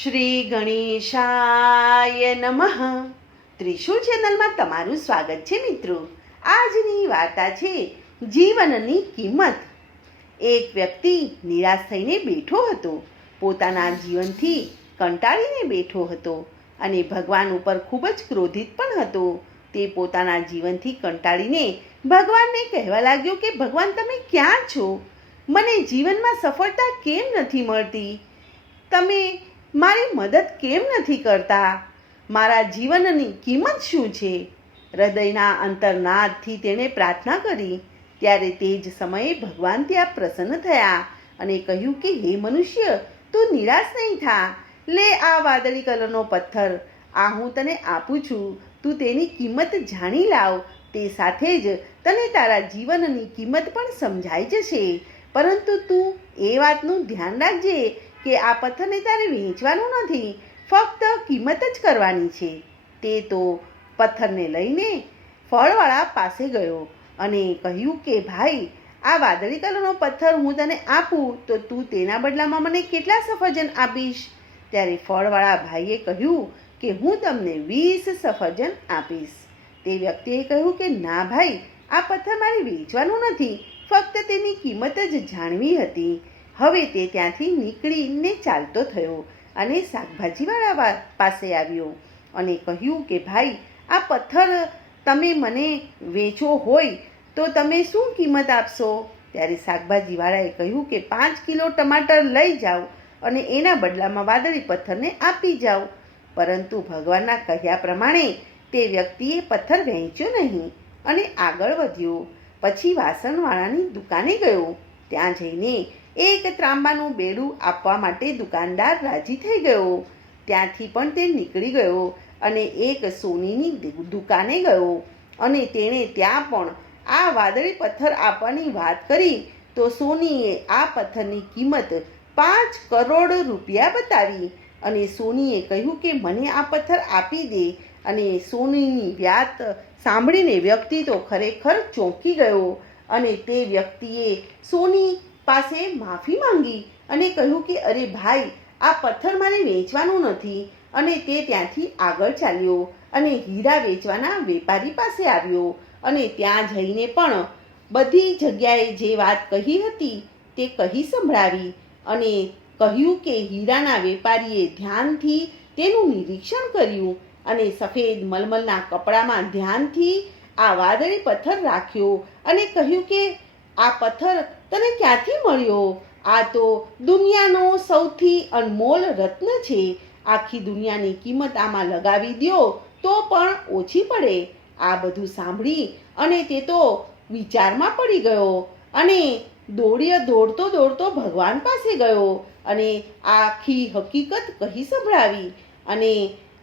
શ્રી ગણેશાય નમઃ. ત્રિશુળ ચેનલમાં તમારું સ્વાગત છે મિત્રો. આજની વાર્તા છે, જીવનની કિંમત. એક વ્યક્તિ નિરાશ થઈને બેઠો હતો. પોતાના જીવનથી કંટાળીને બેઠો હતો અને ભગવાન ઉપર ખૂબ જ ક્રોધિત પણ હતો. તે પોતાના જીવનથી કંટાળીને ભગવાનને કહેવા લાગ્યો કે, ભગવાન, તમે ક્યાં છો? મને જીવનમાં સફળતા કેમ નથી મળતી? તમે મારી મદદ કેમ નથી કરતા? મારા જીવનની કિંમત શું છે? હૃદયના અંતરનાદથી તેણે પ્રાર્થના કરી. ત્યારે તે જ સમયે ભગવાન ત્યાં પ્રસન્ન થયા અને કહ્યું કે, હે મનુષ્ય, તું નિરાશ નહીં થા. લે આ વાદળી કલરનો પથ્થર. આ હું તને આપું છું. તું તેની કિંમત જાણી લાવ. તે સાથે જ તને તારા જીવનની કિંમત પણ સમજાઈ જશે. પરંતુ તું એ વાતનું ધ્યાન રાખજે. કે આ પથ્થરને તારે વેચવાનું નથી, ફક્ત કિંમત જ કરવાની છે. તે તો પથ્થરને લઈને ફળવાળા પાસે ગયો અને કહ્યું કે, ભાઈ, આ વાદળી કલરનો પથ્થર હું તને આપું, તો તું તેના બદલામાં મને કેટલા સફરજન આપીશ? ત્યારે ફળવાળા ભાઈએ કહ્યું કે, હું તમને વીસ સફરજન આપીશ. તે વ્યક્તિએ કહ્યું કે, ના ભાઈ, આ પથ્થર મારે વેચવાનું નથી, ફક્ત તેની કિંમત જ જાણવી હતી. હવે તે ત્યાંથી નીકળીને ચાલતો થયો અને શાકભાજીવાળા પાસે આવ્યો અને કહ્યું કે, ભાઈ, આ પથ્થર તમે મને વેચો હોય તો તમે શું કિંમત આપશો? ત્યારે શાકભાજીવાળાએ કહ્યું કે, પાંચ કિલો ટમાટર લઈ જાઓ અને એના બદલામાં વાદળી પથ્થરને આપી જાઓ. પરંતુ ભગવાનના કહ્યા પ્રમાણે તે વ્યક્તિએ પથ્થર વહેંચ્યો નહીં અને આગળ વધ્યો. પછી વાસણવાળાની દુકાને ગયો. ત્યાં જઈને એક ત્રાંબાનું બેડું આપવા માટે દુકાનદાર રાજી થઈ ગયો. ત્યાંથી પણ તે નીકળી ગયો અને એક સોનીની દુકાને ગયો અને તેણે ત્યાં પણ આ વાદળી પથ્થર આપવાની વાત કરી તો સોનીએ આ પથ્થરની કિંમત પાંચ કરોડ રૂપિયા બતાવી અને સોનીએ કહ્યું કે મને આ પથ્થર આપી દે. અને સોનીની વ્યાત સાંભળીને વ્યક્તિ તો ખરેખર ચોંકી ગયો. અને તે વ્યક્તિએ સોની પાસે માફી માંગી અને કહ્યું કે, અરે ભાઈ, આ પથ્થર મારે વેચવાનું નથી. અને તે ત્યાંથી આગળ ચાલ્યો અને હીરા વેચવાના વેપારી પાસે આવ્યો. અને ત્યાં જઈને પણ બધી જગ્યાએ જે વાત કહી હતી તે કહી સંભળાવી અને કહ્યું કે, હીરાના વેપારીએ ધ્યાનથી તેનું નિરીક્ષણ કર્યું અને સફેદ મલમલના કપડામાં ધ્યાનથી આ વાદળી પથ્થર રાખ્યો અને કહ્યું કે, આ પથ્થર તને ક્યાંથી મળ્યો? આ તો દુનિયાનો સૌથી અનમોલ રત્ન છે. આખી દુનિયાની કિંમત આમાં લગાવી દ્યો, તો પણ ઓછી પડે. આ બધું સાંભળી અને તે તો વિચારમાં પડી ગયો અને દોડ્યો દોડતો દોડતો ભગવાન પાસે ગયો અને આખી હકીકત કહી સંભળાવી અને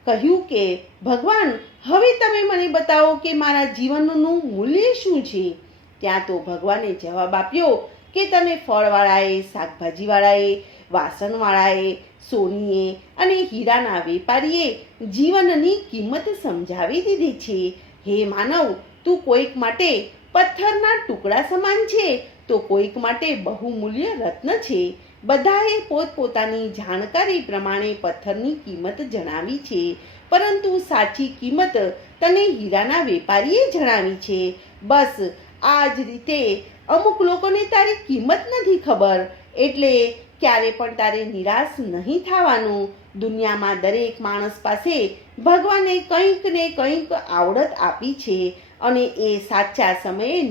કહ્યું કે, ભગવાન હવે તમે મને બતાવો કે મારા જીવનનું મૂલ્ય શું છે? ત્યાં તો ભગવાને જવાબ આપ્યો કે તને ફળવાળાએ, શાકભાજીવાળાએ, વાસણવાળાએ, સોનીએ અને હીરાના વેપારીએ જીવનની કિંમત સમજાવી દીધી છે. હે માનવ, તું કોઈક માટે પથ્થરના ટુકડા સમાન છે? તો કોઈક માટે બહુમૂલ્ય રત્ન છે. બધાએ પોતપોતાની જાણકારી પ્રમાણે પથ્થરની કિંમત જણાવી છે. પરંતુ સાચી કિંમત તને હીરાના વેપારીએ જણાવી છે. બસ આ જ રીતે અમુક લોકોને તારી કિંમત નથી ખબર. એટલે ક્યારે પણ તારે નિરાશ નહીં થવાનું. દુનિયામાં દરેક માણસ પાસે ભગવાને કંઈક ને કંઈક આવડત આપી છે અને એ સાચા સમયે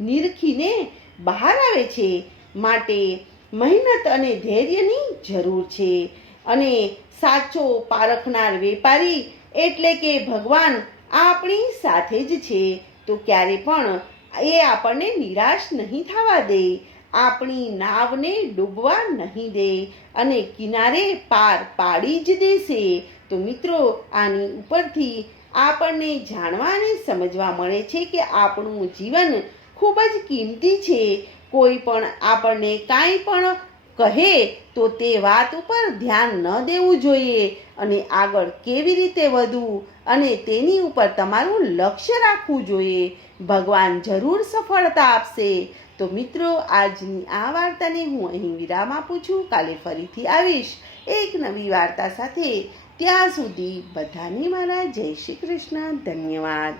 નિરખીને બહાર આવે છે. માટે મહેનત અને ધૈર્યની જરૂર છે. અને સાચો પારખનાર વેપારી એટલે કે ભગવાન આપણી સાથે જ છે. તો ક્યારે પણ એ આપણને નિરાશ નહીં થવા દે. આપણી નાવને ડૂબવા નહીં દે અને કિનારે પાર પાડી જ દેશે. તો મિત્રો, આની ઉપરથી આપણને જાણવા અને સમજવા મળે છે કે આપણું જીવન ખૂબ જ કિંમતી છે. કોઈ પણ આપણને કાંઈ પણ કહે તો તે વાત ઉપર ધ્યાન ન દેવું જોઈએ અને આગળ કેવી રીતે વધવું અને તેની ઉપર તમારું લક્ષ્ય રાખવું જોઈએ. ભગવાન જરૂર સફળતા આપશે. તો મિત્રો, આજની આ વાર્તાને હું અહીં વિરામ આપું છું. કાલે ફરીથી આવીશ એક નવી વાર્તા સાથે. ત્યાં સુધી બધાને મારા જય શ્રી કૃષ્ણ. ધન્યવાદ.